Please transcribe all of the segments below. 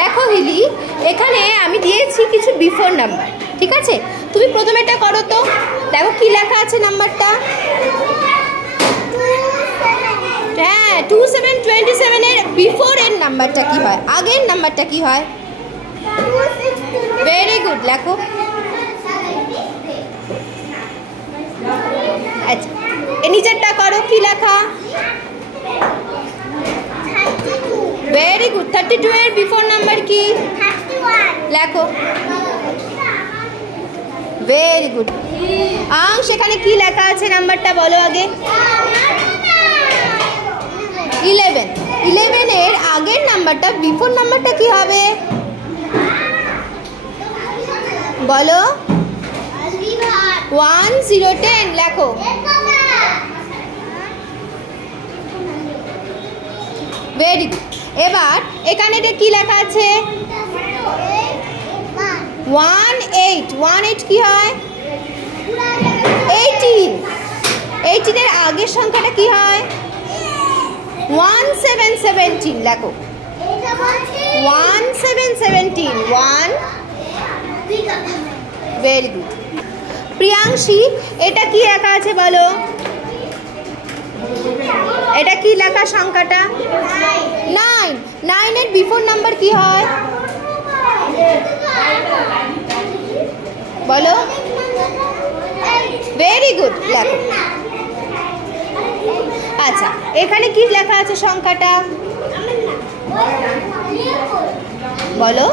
দেখো হিলি, এখানে আমি দিয়েছি কিছু বিফোর নাম্বার, ঠিক আছে? তুমি প্রথমে এটা করো তো, দেখো কি লেখা আছে নাম্বারটা। হ্যাঁ, 2727 এর বিফোর এর নাম্বারটা কি হয়, আগের নাম্বারটা কি হয়? ভেরি গুড, লেখো। আচ্ছা, নিচেরটা করো, কি লেখা? Very good. 32 এর বিফোর নাম্বার কি? লেখো। Very good. সেখানে কি লেখা আছে নাম্বারটা বলো আগে। 11। 11 এর আগের নাম্বারটা বিফোর নাম্বারটা কি হবে বলো? 1010, লেখো। Very good. এবার এখানে কি লেখা আছে? 18 কি হয়? 18 এর আগের সংখ্যাটা কি হয়? 1717, লেখো। 1717 1। Very good. প্রিয়াংশী, এটা কি লেখা আছে বলো? এটা কি লেখা সংখ্যাটা? 9 এর বিফোর নাম্বার কি হয় বলো? ভেরি গুড, লেখো। আচ্ছা, এখানে কি লেখা আছে সংখ্যাটা বলো?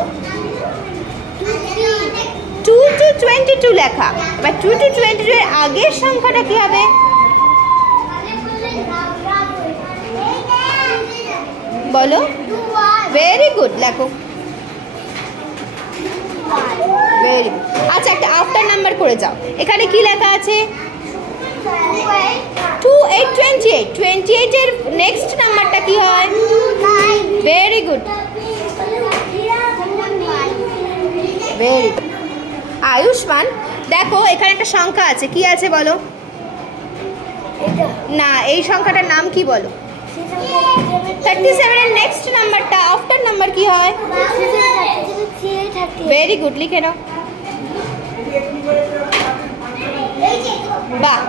2 to 22 লেখা। এবার 2 to 22 এর আগের সংখ্যাটা কি হবে বলো? ভেরি গুড, লেখো। Very good. আচ্ছা, একটা আফটার নাম্বার করে যাও। এখানে কি লেখা আছে? 28 এর নেক্সট নাম্বারটা কি হয়? Very good. Very good. Ayushman, দেখো এখানে একটা সংখ্যা আছে, কি আছে বলো? না, এই সংখ্যাটার নাম কি বলো? 37 এর নেক্সট নাম্বারটা আফটার নাম্বার কি হয়? ভেরি গুড, লিখে নাও। বাহ,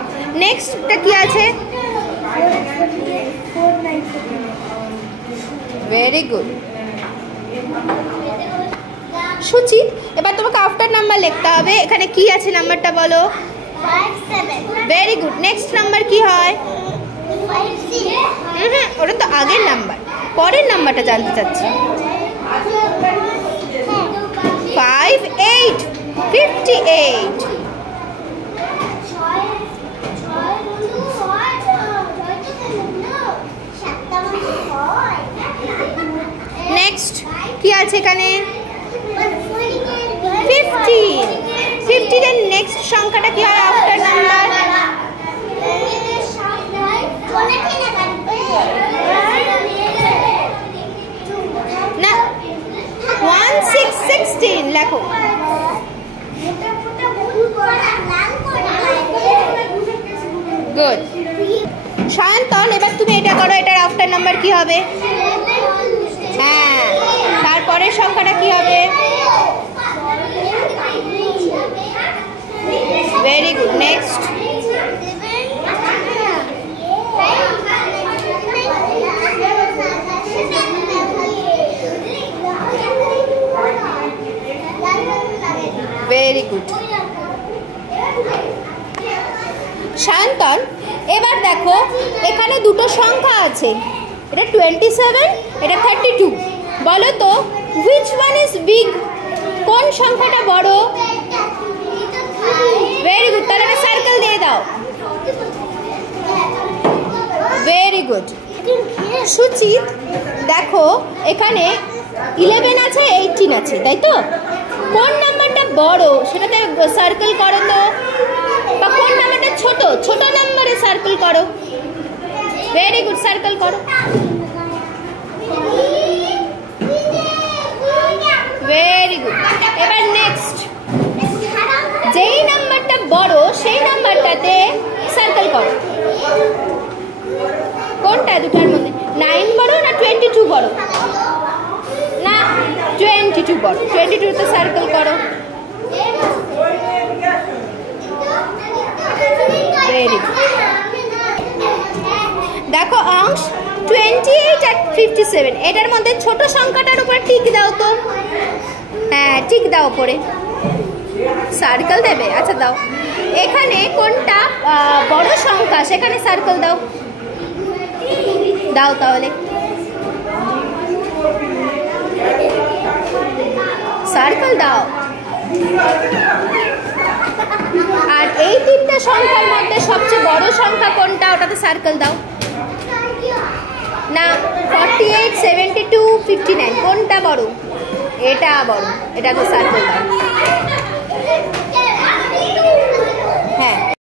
নেক্সটটা কি আছে? Very good. সুচিত, এবার তোমাকে আফটার নাম্বার লিখতে হবে। এখানে কি আছে নাম্বারটা বলো? 57। Very good. নেক্সট নাম্বার কি হয়? ওটা তো আগের নাম্বার, পরের নাম্বারটা জানতে চাচ্ছি। 58 58। নেক্সট কি আছে এখানে? 15 এর নেক্সট সংখ্যাটা কি হয় আফটার নাম্বার? না, 1616, লেখো। গুড। সায়ন্তন, এবার তুমি এটা করো, এটার আফটার নাম্বার কি হবে? হ্যাঁ, তারপরের সংখ্যাটা কি হবে? Very good. Next. Very good. Sayantan, এবার দেখো এখানে দুটো সংখ্যা আছে, এটা 27, এটা 32। বলো তো হুইচ ওয়ান ইজ বিগ? কোন সংখ্যাটা বড়? ভেরি গুড, তাহলে আমি সার্কেল দিয়ে দাও। Very good. সুচিত, দেখো এখানে 11 আছে, 18 আছে, তাই তো? কোন নাম্বারটা বড় সেটাতে সার্কেল করো তো, বা কোন নাম্বারটা ছোট, ছোট নাম্বারে সার্কেল করো। ভেরি গুড, সার্কেল করো। Very good. এবার নেক্সট, যেই নাম্বারটা বড় সেই নাম্বারটাতে সার্কেল করো। কোনটা দুটার মধ্যে? 9 বড় না 22 বড়? না, 22 বড়, 22 সার্কেল করো। Very good. দেখো অংশ 28 আর 57, এটার মধ্যে ছোট সংখ্যাটার উপর টিক দাও তো। হ্যাঁ টিক দাও পরে, সার্কেল দেবে। আচ্ছা দাও। এখানে কোনটা বড় সংখ্যা সেখানে সার্কেল দাও, দাও তাহলে সার্কেল দাও। আর এই তিনটা সংখ্যার মধ্যে সবচেয়ে বড় সংখ্যা কোনটা ওটাতে সার্কেল দাও। না 48, 72, 59 কোনটা বড়? এটা বড়, এটাতে সার্কেল দাও।